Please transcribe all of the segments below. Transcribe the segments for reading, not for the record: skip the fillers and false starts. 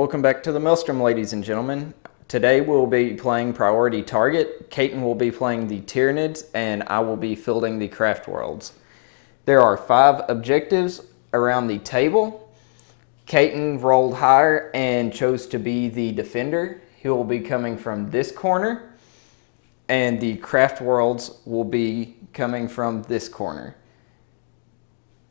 Welcome back to the Maelstrom, ladies and gentlemen. Today we'll be playing Priority Target. Caton will be playing the Tyranids, and I will be fielding the Craftworlds. There are 5 objectives around the table. Caton rolled higher and chose to be the defender. He will be coming from this corner, and the Craftworlds will be coming from this corner.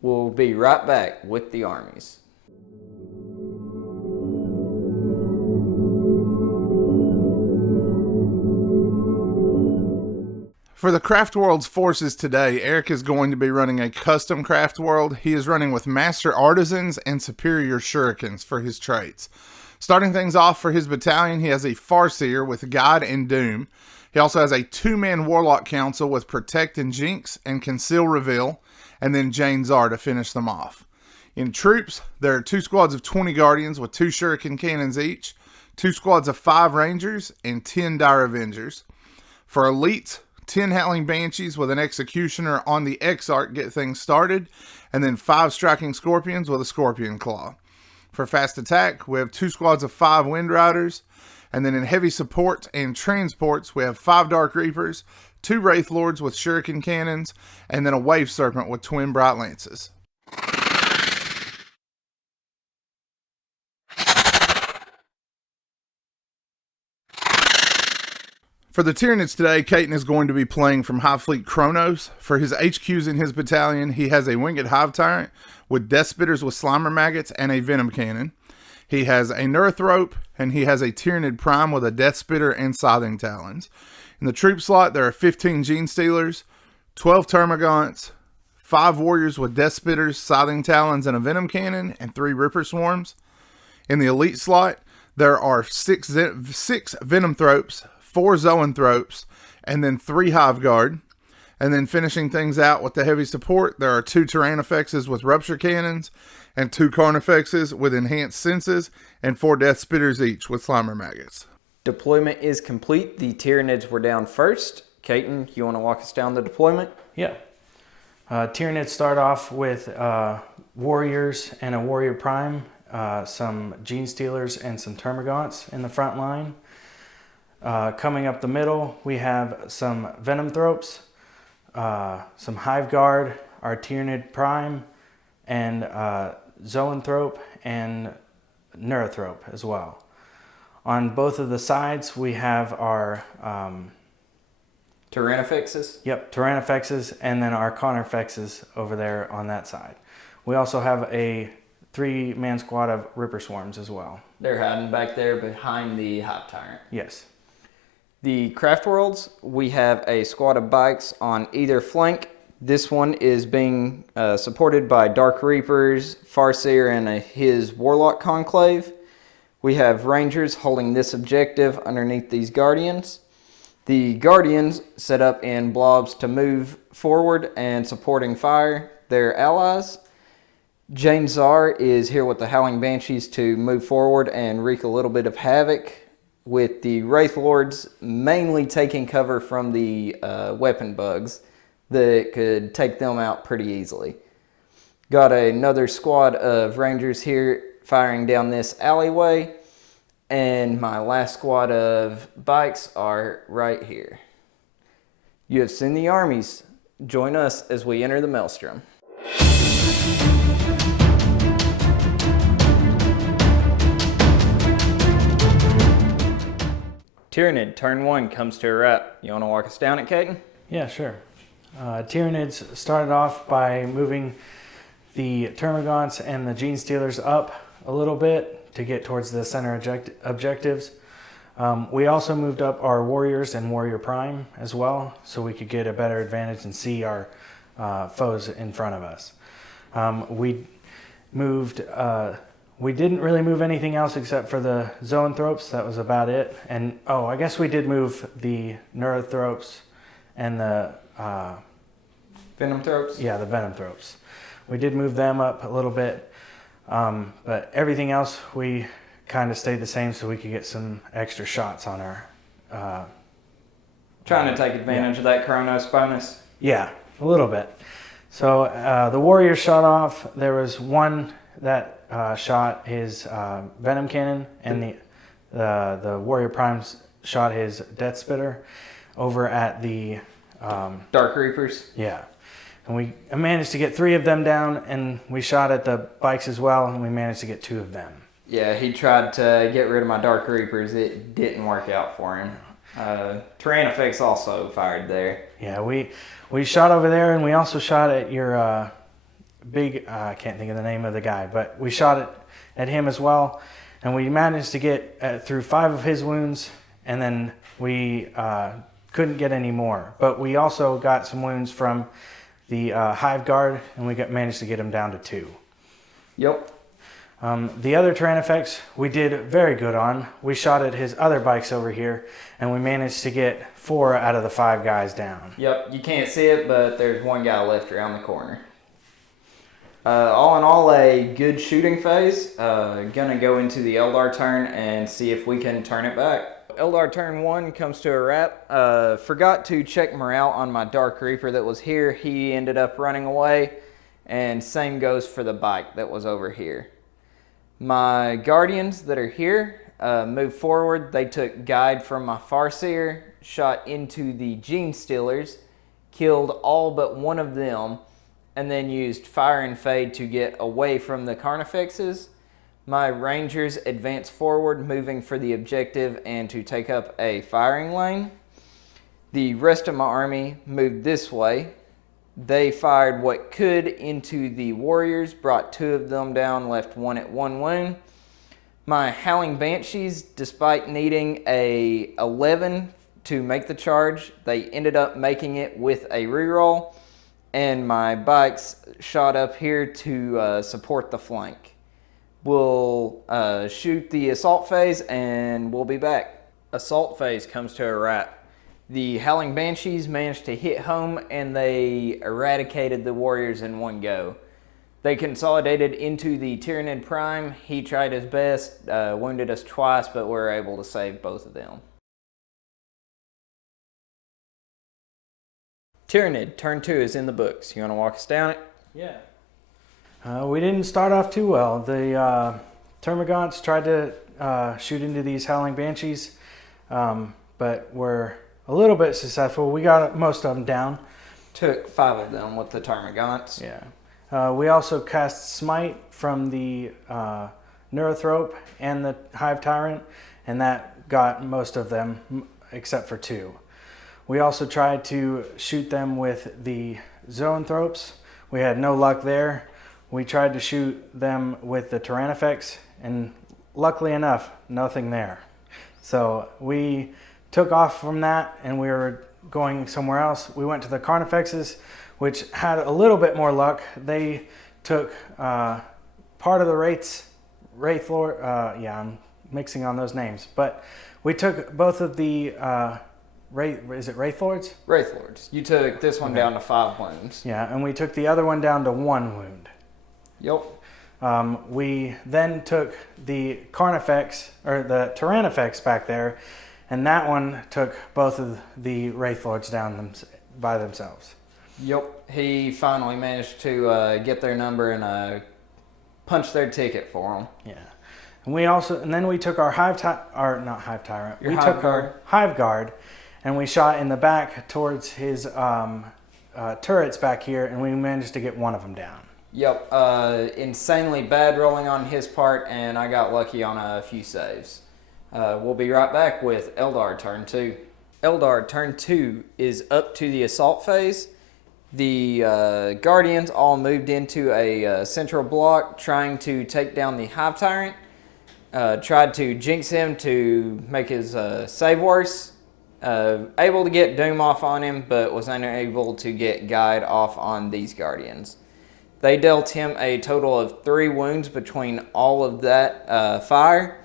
We'll be right back with the armies. For the Craftworld's forces today, Eric is going to be running a custom Craftworld. He is running with Master Artisans and Superior Shurikens for his traits. Starting things off for his battalion, he has a Farseer with Guide and Doom. He also has a 2-man Warlock Council with Protect and Jinx and Conceal Reveal, and then Jane Czar to finish them off. In troops, there are 2 squads of 20 Guardians with 2 Shuriken Cannons each, 2 squads of 5 Rangers, and 10 Dire Avengers. For elites, 10 Howling Banshees with an Executioner on the Exarch get things started, and then 5 Striking Scorpions with a Scorpion Claw. For fast attack, we have 2 squads of 5 Wind Riders, and then in heavy support and transports, we have 5 Dark Reapers, 2 Wraith Lords with Shuriken Cannons, and then a Wave Serpent with Twin Bright Lances. For the Tyranids today, Caton is going to be playing from Hive Fleet Kronos. For his HQs in his battalion, he has a Winged Hive Tyrant with Death Spitters with Slimer Maggots and a Venom Cannon. He has a Neurithrope, and he has a Tyranid Prime with a Death Spitter and Scything Talons. In the troop slot, there are 15 Gene Stealers, 12 Termagants, 5 Warriors with Death Spitters, Scything Talons, and a Venom Cannon, and 3 Ripper Swarms. In the elite slot, there are 6 Venom Thropes, 4 Zoanthropes, and then 3 Hive Guard. And then finishing things out with the heavy support, there are 2 Tyrannofexes with Rupture Cannons, and 2 Carnifexes with Enhanced Senses, and 4 Death Spitters each with Slimer Maggots. Deployment is complete. The Tyranids were down first. Caton, you want to walk us down the deployment? Yeah. Tyranids start off with Warriors and a Warrior Prime, some Gene Stealers and some Termagants in the front line. Coming up the middle, we have some Venom Thropes, some Hive Guard, our Tyranid Prime, and Zoanthrope and Neurithrope as well. On both of the sides, we have our Tyrannofexes? Yep, Tyrannofexes, and then our Carnifexes over there on that side. We also have a 3-man squad of Ripper Swarms as well. They're hiding back there behind the Hive Tyrant. Yes. The Craftworlds, we have a squad of bikes on either flank. This one is being supported by Dark Reapers, Farseer, and his Warlock Conclave. We have Rangers holding this objective underneath these Guardians. The Guardians set up in blobs to move forward and supporting fire their allies. Jane Czar is here with the Howling Banshees to move forward and wreak a little bit of havoc, with the Wraith Lords mainly taking cover from the weapon bugs that could take them out pretty easily. Got another squad of Rangers here firing down this alleyway, and my last squad of bikes are right here. You have seen the armies. Join us as we enter the Maelstrom. Tyranid, turn 1 comes to a wrap. You want to walk us down it, Caton? Yeah, sure. Tyranids started off by moving the Termagants and the Gene Stealers up a little bit to get towards the center objectives. We also moved up our Warriors and Warrior Prime as well, so we could get a better advantage and see our foes in front of us. We didn't really move anything else except for the Zoanthropes. That was about it. And I guess we did move the Neurithropes and the Venom Thropes? Yeah, the Venom Thropes. We did move them up a little bit, but everything else we kind of stayed the same so we could get some extra shots on our... Trying to take advantage of that Kronos bonus? Yeah, a little bit. So the Warriors shot off. There that shot his venom cannon, and the warrior primes shot his death spitter over at the Dark Reapers. yeah. And we managed to get 3 of them down, and we shot at the bikes as well, and we managed to get 2 of them. Yeah, he tried to get rid of my Dark Reapers. It didn't work out for him. Tyranids also fired there. Yeah, we shot over there, and we also shot at your big, I can't think of the name of the guy, but we shot at him as well, and we managed to get through 5 of his wounds, and then we couldn't get any more. But we also got some wounds from the Hive Guard, and we managed to get him down to 2. Yep. The other Tyranids we did very good on. We shot at his other bikes over here, and we managed to get 4 out of the 5 guys down. Yep, you can't see it, but there's one guy left around the corner. All in all, a good shooting phase. Gonna go into the Eldar turn and see if we can turn it back. Eldar turn 1 comes to a wrap. Forgot to check morale on my Dark Reaper that was here. He ended up running away, and same goes for the bike that was over here. My Guardians that are here moved forward. They took guide from my Farseer, shot into the Gene Stealers, killed all but one of them, and then used Fire and Fade to get away from the Carnifexes. My Rangers advanced forward, moving for the objective and to take up a firing lane. The rest of my army moved this way. They fired what could into the warriors, brought 2 of them down, left 1 at 1 wound. My Howling Banshees, despite needing a 11 to make the charge, they ended up making it with a reroll. And my bikes shot up here to support the flank. We'll shoot the assault phase and we'll be back. Assault phase comes to a wrap. The Howling Banshees managed to hit home and they eradicated the warriors in one go. They consolidated into the Tyranid Prime. He tried his best, wounded us twice, but we were able to save both of them. Tyranid, turn 2 is in the books. You want to walk us down it? Yeah. We didn't start off too well. The Termagants tried to shoot into these Howling Banshees, but were a little bit successful. We got most of them down. Took 5 of them with the Termagants. Yeah. We also cast Smite from the Neurothrope and the Hive Tyrant, and that got most of them except for 2. We also tried to shoot them with the Zoanthropes. We had no luck there. We tried to shoot them with the Tyrannifex, and luckily enough, nothing there. So we took off from that, and we were going somewhere else. We went to the Carnifexes, which had a little bit more luck. They took part of the Wraith Lord. Yeah, I'm mixing on those names, but we took both of the is it Wraith Lords? Wraith Lords. You took this one down to 5 wounds. Yeah, and we took the other one down to 1 wound. Yep. We then took the Carnifex, or the Tyrannifex back there, and that one took both of the Wraith Lords down by themselves. Yep. He finally managed to get their number and punch their ticket for them. Yeah. And then we took our Hive Guard, and we shot in the back towards his turrets back here, and we managed to get 1 of them down. Yep, insanely bad rolling on his part, and I got lucky on a few saves. We'll be right back with Eldar turn 2. Eldar turn 2 is up to the assault phase. The Guardians all moved into a central block trying to take down the Hive Tyrant. Tried to jinx him to make his save worse. Able to get Doom off on him, but was unable to get Guide off on these Guardians. They dealt him a total of 3 wounds between all of that fire.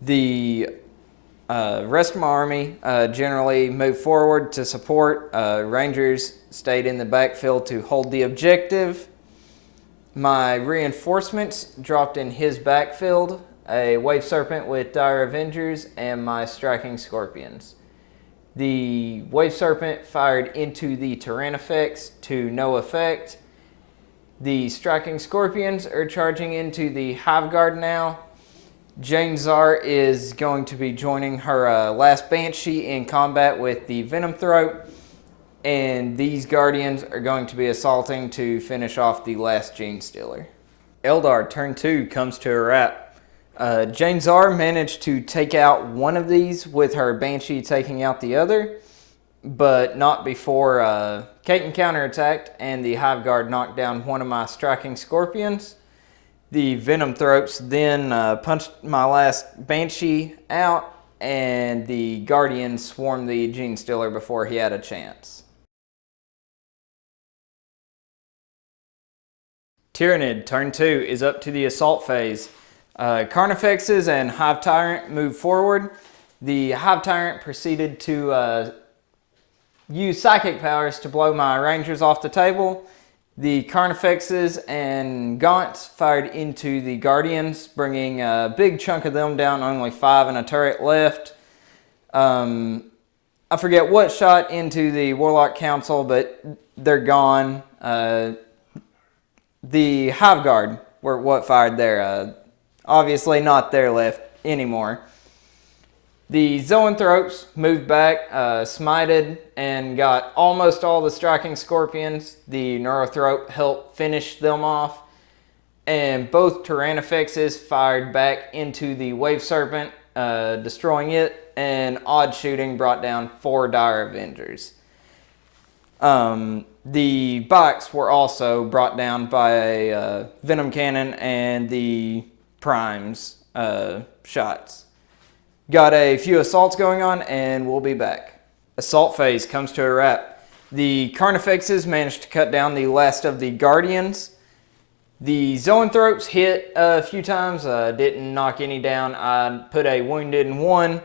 The rest of my army generally moved forward to support. Rangers stayed in the backfield to hold the objective. My reinforcements dropped in his backfield, a Wave Serpent with Dire Avengers, and my Striking Scorpions. The Wave Serpent fired into the Tyrannifex to no effect. The striking scorpions are charging into the Hive Guard now. Jane Czar is going to be joining her last Banshee in combat with the Venom Throat, and these Guardians are going to be assaulting to finish off the last Gene Stealer. Eldar turn 2 comes to a wrap. Jane Czar managed to take out one of these with her Banshee taking out the other, but not before Caton counterattacked and the Hive Guard knocked down one of my striking scorpions. The Venom Throats then punched my last Banshee out, and the Guardian swarmed the Gene Stealer before he had a chance. Tyranid, turn 2, is up to the assault phase. Carnifexes and Hive Tyrant move forward. The Hive Tyrant proceeded to use psychic powers to blow my Rangers off the table. The Carnifexes and Gaunts fired into the Guardians, bringing a big chunk of them down, only 5 and a turret left. I forget what shot into the Warlock Council, but they're gone. The Hive Guard were what fired there. Obviously not there left anymore. The Zoanthropes moved back, smited, and got almost all the striking scorpions. The Neurothrope helped finish them off. And both Tyrannifexes fired back into the Wave Serpent, destroying it. And odd shooting brought down 4 Dire Avengers. The bikes were also brought down by a Venom Cannon and the Primes shots. Got a few assaults going on, and we'll be back. Assault phase comes to a wrap. The Carnifexes managed to cut down the last of the Guardians. The Zoanthropes hit a few times, didn't knock any down. I put a wounded in one,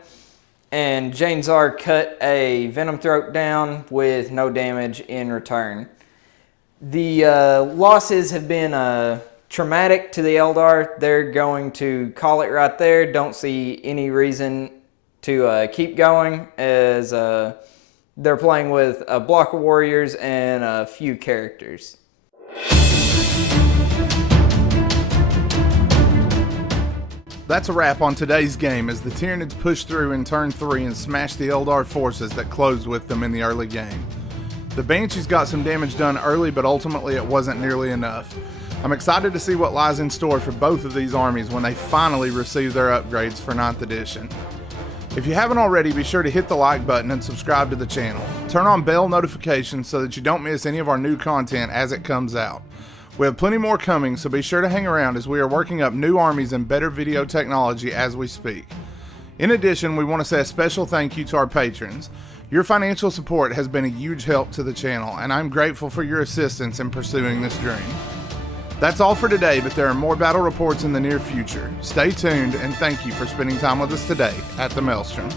and Jane Czar cut a Venom Throat down with no damage in return. The losses have been traumatic to the Eldar. They're going to call it right there. Don't see any reason to keep going, as they're playing with a block of warriors and a few characters. That's a wrap on today's game as the Tyranids pushed through in turn 3 and smashed the Eldar forces that closed with them in the early game. The Banshees got some damage done early, but ultimately it wasn't nearly enough. I'm excited to see what lies in store for both of these armies when they finally receive their upgrades for 9th edition. If you haven't already, be sure to hit the like button and subscribe to the channel. Turn on bell notifications so that you don't miss any of our new content as it comes out. We have plenty more coming, so be sure to hang around as we are working up new armies and better video technology as we speak. In addition, we want to say a special thank you to our patrons. Your financial support has been a huge help to the channel, and I'm grateful for your assistance in pursuing this dream. That's all for today, but there are more battle reports in the near future. Stay tuned, and thank you for spending time with us today at the Maelstrom.